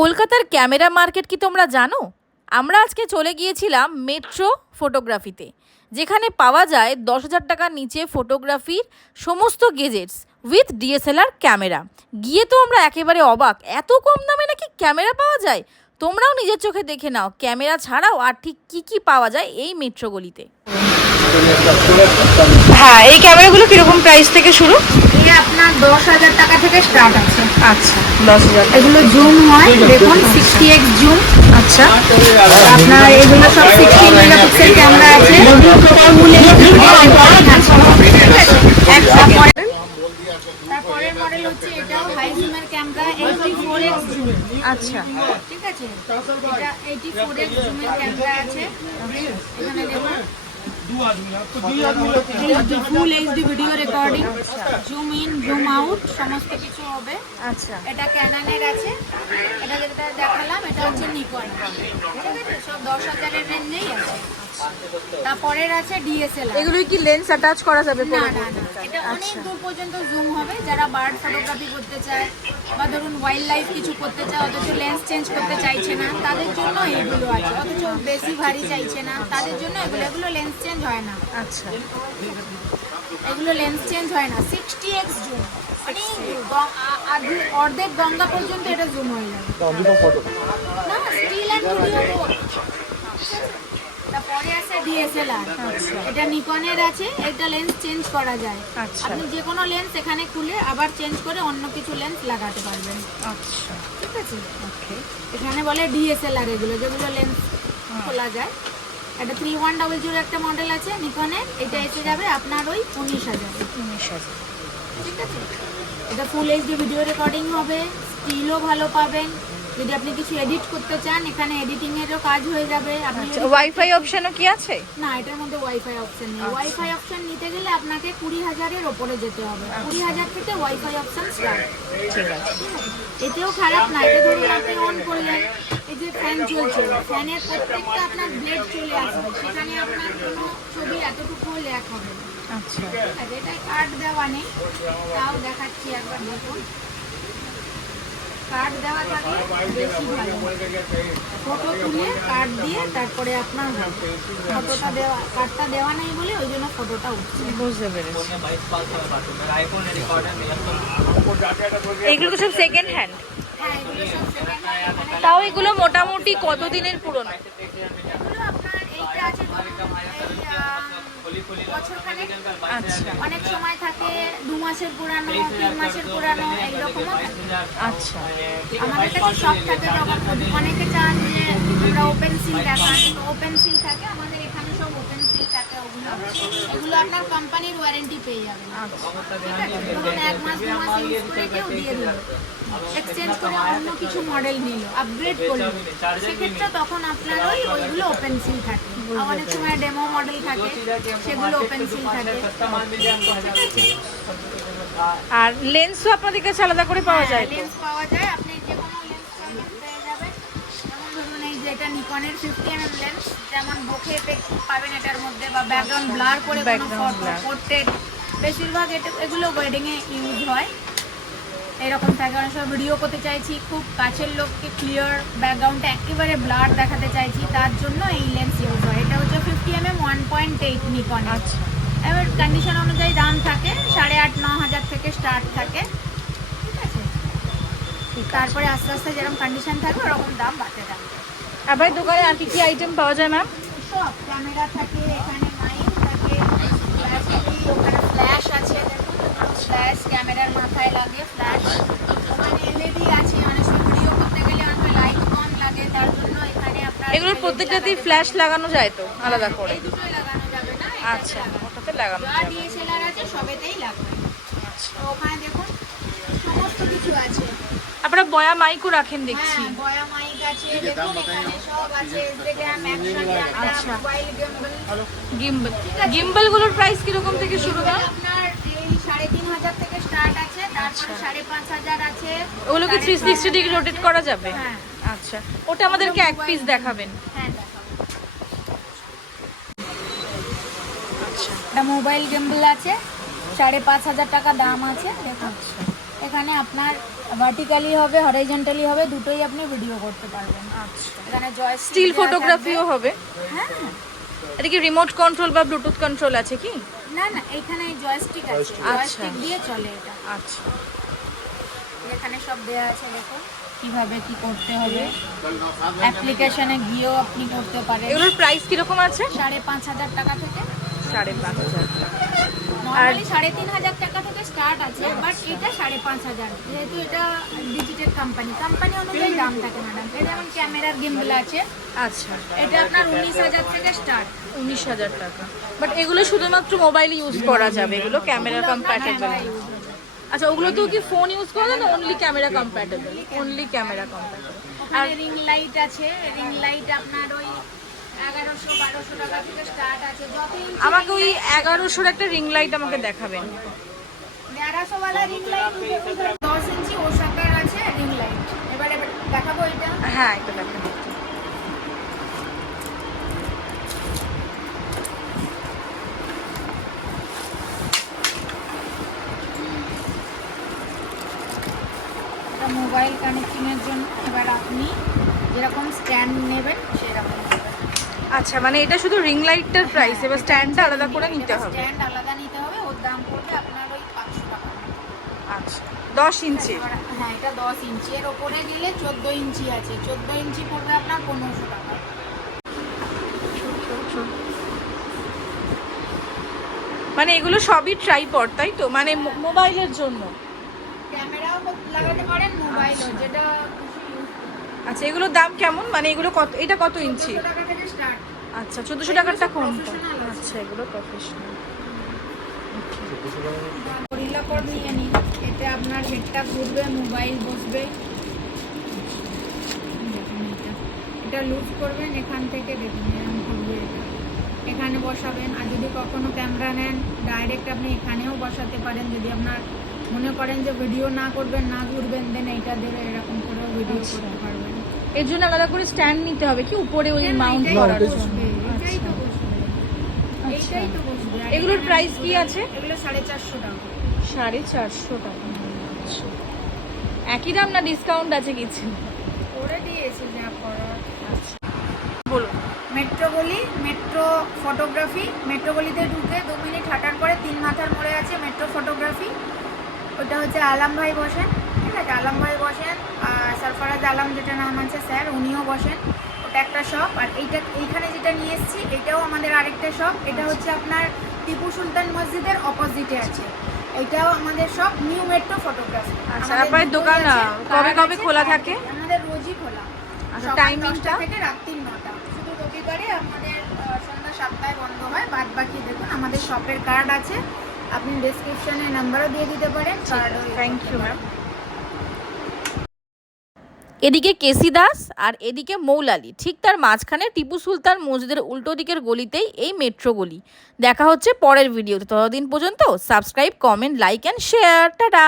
কলকাতার camera market কি তোমরা জানো? আমরা আজকে চলে গিয়েছিলাম মেট্রো ফটোগ্রাফিতে, যেখানে পাওয়া যায় 10,000 টাকার নিচে ফটোগ্রাফির সমস্ত গেজেটস উইথ ডিএসএলআর ক্যামেরা। গিয়ে তো আমরা একেবারে অবাক, এত কম দামে নাকি ক্যামেরা পাওয়া যায়। তোমরাও নিজের চোখে দেখে নাও ক্যামেরা ছাড়াও আর ঠিক কী কী পাওয়া যায় এই মেট্রো গলিতে। হ্যাঁ, এই ক্যামেরাগুলো কিরকম প্রাইস থেকে শুরু? এটা আপনার 10,000 টাকা থেকে স্টার্ট আছে। আচ্ছা, 10,000। এগুলো জুম হয়, দেখুন 60x জুম। আচ্ছা, আপনার এগুলো সব 16 মেগাপিক্সেল ক্যামেরা আছে। ফুল এইচডি তারপরের মডেল হচ্ছে এটাও হাই জুমের ক্যামেরা 84x জুম। আচ্ছা, ঠিক আছে, এটা 84x জুমের ক্যামেরা আছে। এখানে দেখুন full HD video recording, zoom in zoom out সমস্ত কিছু হবে। আচ্ছা, এটা ক্যাননের আছে। এটা যেটা দেখালাম এটা হচ্ছে নিকন। ঠিক আছে, সব 10,000 এর রেঞ্জেই আছে। তারপরের আছে ডিএসএলআর। এগুলোই কি লেন্স অ্যাটাচ করা যাবে? না না না, এটা অনেক দূর পর্যন্ত জুম হবে। যারা বার্ড ফটোগ্রাফি করতে চায় বা ধরুন ওয়াইল্ড লাইফ কিছু করতে চায়, অথচ লেন্স চেঞ্জ করতে চাইছে না, তাদের জন্য এগুলো আছে। অথচ বেশি ভারী চাইছে না, তাদের জন্য এগুলো লেন্স চেঞ্জ হয় না। আচ্ছা, এগুলো লেন্স চেঞ্জ হয় না। 60x জুম, মানে অর্ধেক গঙ্গা পর্যন্ত এটা জুম হয়ে যাবে। না, স্টিল এন্ড ভিডিও। তারপরে আছে ডিএসএলআর। এটা নিকনের আছে। এটা লেন্স চেঞ্জ করা যায়। আপনি যে কোনো লেন্স এখানে খুলে আবার চেঞ্জ করে অন্য কিছু লেন্স লাগাতে পারবেন। আচ্ছা, ঠিক আছে, এখানে বলে ডিএসএলআর এগুলো, যেগুলো লেন্স খোলা যায়। এটা 3100 একটা মডেল আছে নিকনের। এটা এসে যাবে আপনার ওই 19,000। ঠিক আছে, এটা ফুল এইচডি ভিডিও রেকর্ডিং হবে, স্টিলও ভালো পাবেন। যদি আপনি কিছু এডিট করতে চান, এখানে এডিটিং এরও কাজ হয়ে যাবে। আপনি ওয়াইফাই অপশনও কি আছে? না, এটার মধ্যে ওয়াইফাই অপশন নেই। ওয়াইফাই অপশন নিতে গেলে আপনাকে 20,000 এর ওপরে যেতে হবে। 20,000 থেকে ওয়াইফাই অপশন স্টার্ট। ঠিক আছে, এতেও খারাপ না। এটা ধরুন আপনি অন করলেন, এই যে ফ্যান চলছে, ফ্যানের প্রত্যেকটা আপনার ব্লেড চলে আসবে, সেখানে আপনার কোনো ছবি এতটুকু ল্যাক হবে না। আচ্ছা, ঠিক আছে, এটা কার্ড দেওয়া নেই, তাও দেখাচ্ছি একবার দেখুন। কার্ড দেওয়া থাকলে বেশি ভালো। ফটো তুলে কার্ড দিয়ে তারপরে আপনার ফটোটা দেওয়া, কার্ডটা দেওয়া নেই বলে ওই জন্য ফটোটা উঠছে। বুঝতে পেরেছি। এগুলো তো সব সেকেন্ড হ্যান্ড। হ্যাঁ, এগুলো সব second hand। তাও এগুলো মোটামুটি কতদিনের পুরনো? এগুলো আপনার এইটা আছে ধরুন এই বছরখানেক। আচ্ছা, অনেক সময় থাকে 2 মাসের পুরানো, 3 মাসের পুরানো, এইরকমও থাকে। আচ্ছা, আমাদের কাছে সব থাকে। যখন অনেকে চান যে আমরা ওপেন সিল দেখান, তো ওপেন সিল থাকে আমাদের এখানে, সব ওপেন সিল থাকে। এগুলো আপনার কোম্পানির ওয়ারেন্টি পেয়ে যাবেন। ঠিক আছে, ধরুন 1 মাস 2 মাস ইউজ করে কেউ দিয়ে দিল, এক্সচেঞ্জ করে অন্য কিছু মডেল নিল, আপগ্রেড করলো, সেক্ষেত্রে তখন আপনার ওইগুলো ওপেন সিল থাকে। আর অনেক সময় ডেমো মডেল থাকে, সেগুলো ওপেন সিল থাকে। ঠিক আছে, আর লেন্সও আপনাদের কাছে আলাদা করে পাওয়া যায়? লেন্স পাওয়া যায়। আপনি যে কোনো লেন্স পেয়ে যাবেন। যেমন ধরুন এই যে এটা নিকনের 50mm লেন্স, যেমন বোকে এফেক্ট পাবেন এটার মধ্যে, বা ব্যাকগ্রাউন্ড ব্লার করে কোনো ফটো, পোর্ট্রেট, বেশিরভাগ এগুলো ওয়েডিং এ ইউজ হয়। এরকম থাকে। অনেক সময় ভিডিও করতে চাইছি, খুব কাছের লোককে ক্লিয়ার, ব্যাকগ্রাউন্ডটা একেবারে ব্লার দেখাতে চাইছি, তার জন্য এই লেন্স ইউজ হয়। এটা হচ্ছে 50mm 1.8 নিকন। আচ্ছা, এবার কন্ডিশন অনুযায়ী দাম থাকে, 8,500-9,000 থেকে স্টার্ট থাকে। ঠিক আছে, তারপরে আস্তে আস্তে যেরকম কন্ডিশন থাকে ওরকম দাম বাড়তে থাকবে। আপনার দোকানে আর কি কি আইটেম পাওয়া যায় ম্যাম? সব ক্যামেরা থাকে, এখানে মাইক থাকে, ওখানে ফ্ল্যাশ আছে, দেখুন ফ্ল্যাশ ক্যামেরার মাথায় লাগে ফ্ল্যাশ। ওখানে এলইডি আছে, অনেক সময় ভিডিও করতে গেলে অনেক লাইট কম লাগে, তার জন্য এখানে আপনার এগুলোর প্রত্যেকটাতেই ফ্ল্যাশ লাগানো যায় তো আলাদা করে? এই দুটোই লাগানো যাবে না। আচ্ছা, ওটাতে লাগানো যা যাবে। ডিএসএলআর আছে সবেতেই লাগবে। তো ওখানে দেখুন সমস্ত কিছু আছে। আপনারা বয়া মাইকও রাখেন দেখছি। হ্যাঁ, বয়া মাইক আছে, দেখুন এখানে সব আছে। Instagram, action camera, mobile gimbal. Gimbal, গিম্বলগুলোর প্রাইস কিরকম থেকে শুরু হয়? আপনার এই 3,500 থেকে স্টার্ট আছে, তারপরে 5,500 আছে। ওগুলো কি 360 ডিগ্রি রোটেট করা যাবে? হ্যাঁ। আচ্ছা, ওটা আমাদেরকে এক পিস দেখাবেন। হ্যাঁ, দেখাবো। এটা মোবাইল গিম্বল আছে, 5,500 টাকা দাম আছে। দেখুন এখানে আপনার ভার্টিক্যালি হবে, হরাইজন্টালি হবে, দুটোই আপনি ভিডিও করতে পারবেন। আচ্ছা, এখানে জয়স্টিক স্টিল ফটোগ্রাফিও হবে। হ্যাঁ, এটা কি রিমোট কন্ট্রোল বা ব্লুটুথ কন্ট্রোল আছে কি? না না, এখানে জয়স্টিক আছে, জয়স্টিক দিয়ে চলে এটা। আচ্ছা, এখানে সব দেয়া আছে, দেখুন কিভাবে কি করতে হবে। অ্যাপ্লিকেশনে গিয়েও আপনি করতে পারেন। এগুলোর প্রাইস কিরকম আছে? 5,500 টাকা থেকে, 5,500 টাকা। নর্মালি 3,500 টাকা থেকে স্টার্ট আছে, বাট এটা 5,500, যেহেতু এটা ডিজিটাল কোম্পানি অনুযায়ী দাম থাকে ম্যাডাম। এটা যেমন ক্যামেরার গিম্বল আছে, আচ্ছা, এটা আপনার 19,000 থেকে স্টার্ট। 19,000 টাকা। বাট এগুলো শুধুমাত্র মোবাইল ইউজ করা যাবে, এগুলো ক্যামেরা কম্প্যাটেবল। আচ্ছা, ওগুলো তো কি ফোন ইউজ করা যায় না? Only camera compatible, only camera compatible. আর রিং লাইট আছে, রিং লাইট আপনার ওই 1100-1200 টাকা থেকে স্টার্ট আছে। যত ইঞ্চি আমাকে ওই 1100-র একটা রিং লাইট আমাকে দেখাবেন। 1100 वाला রিং লাইট 10 ইঞ্চি ওসাকার আছে রিং লাইট। এবার দেখাবো এটা। হ্যাঁ, এটা দেখেন। এটা মোবাইল কানেক্টিং এর জন্য। এবার আপনি যেরকম স্ট্যান্ড নেবেন সেরকম নেবেন। আচ্ছা, মানে এটা শুধু রিং লাইটটার প্রাইস, এবার স্ট্যান্ডটা আলাদা করে নিতে হবে। স্ট্যান্ড আলাদা নিতে হবে, ওর দাম পড়বে আপনার ওই 500 টাকা। আচ্ছা, 10 ইঞ্চি। হ্যাঁ, এটা 10 ইঞ্চি। এর ওপরে গেলে 14 ইঞ্চি আছে, 14 ইঞ্চি পড়বে আপনার 1500 টাকা। মানে এগুলো সবই ট্রাইপড, তাই তো? মানে মোবাইলের জন্য। ক্যামেরাও লাগাতে পারেন, মোবাইলও, যেটা খুশি ইউজ করতে। আচ্ছা, এগুলোর দাম কেমন? মানে এগুলো কত? এটা কত ইঞ্চি? 1400 টাকা থেকে স্টার্ট। আচ্ছা, 1400 টাকারটা কোনটা? Professional আছে। আচ্ছা, এগুলো প্রফেশনাল। গরিল্লা পড নিয়ে নিন। এতে আপনার হেডটা ঘুরবে, মোবাইল বসবে। দেখুন এটা লুজ করবেন এখান থেকে, দেখুন এরকম ঘুরবে এটা। এখানে বসাবেন। আর যদি কখনো ক্যামেরা নেন, ডাইরেক্ট আপনি এখানেও বসাতে পারেন। যদি আপনার মনে করেন যে ভিডিও না করবেন, না ঘুরবেন, দেন এইটা দেবে, এরকম করেও ভিডিও করতে পারবেন। এর জন্য আলাদা করে স্ট্যান্ড নিতে হবে কি উপরে ওই মাউন্ট করার জন্য? এটাই তো বসবে, এইটাই তো বসবে। আর এগুলোর এখানে প্রাইস কি আছে? এগুলো 450 টাকা। 450 টাকা। আচ্ছা, একই দাম না ডিসকাউন্ট আছে কিছু? করে দিয়েছে যা করার। আচ্ছা, বলুন। মেট্রো গলি, মেট্রো ফটোগ্রাফি। মেট্রো গলিতে ঢুকে 2 মিনিট হাঁটার পরে 3 মাথার মোড়ে আছে মেট্রো ফটোগ্রাফি। ওটা হচ্ছে আলম ভাই বসেন, ঠিক আছে? আলম ভাই বসেন, সরফরাজ আলম যেটা নাম আছে স্যার, উনিও বসেন। ওটা একটা শপ। আর এইখানে যেটা নিয়ে এসেছি, এটাও আমাদের আরেকটা শপ। এটা হচ্ছে আপনার টিপু সুলতান মসজিদের অপোজিটে আছে। এটাও আমাদের শপ, নিউ মেট্রো ফটোগ্রাফি। আচ্ছা, আপনার দোকান কবে কবে খোলা থাকে? আমাদের রোজই খোলা। আচ্ছা, সকাল টাইমিংটা? 10টা থেকে রাত্রি 9টা। শুধু রবিবারে আমাদের সন্ধ্যা 7টায় বন্ধ হয়। বাদ বাকি দেখুন আমাদের শপের কার্ড আছে, আপনি ডেসক্রিপশনে নাম্বারও দিয়ে দিতে পারেন। Thank you ma'am. এদিকে কেসি দাস আর এদিকে মৌলালি, ঠিক তার মাঝখানে টিপু সুলতান মসজিদের উল্টো দিকের গলিতেই এই মেট্রো গলি। দেখা হচ্ছে পরের ভিডিওতে। ততদিন পর্যন্ত subscribe, comment, like and share. Tata.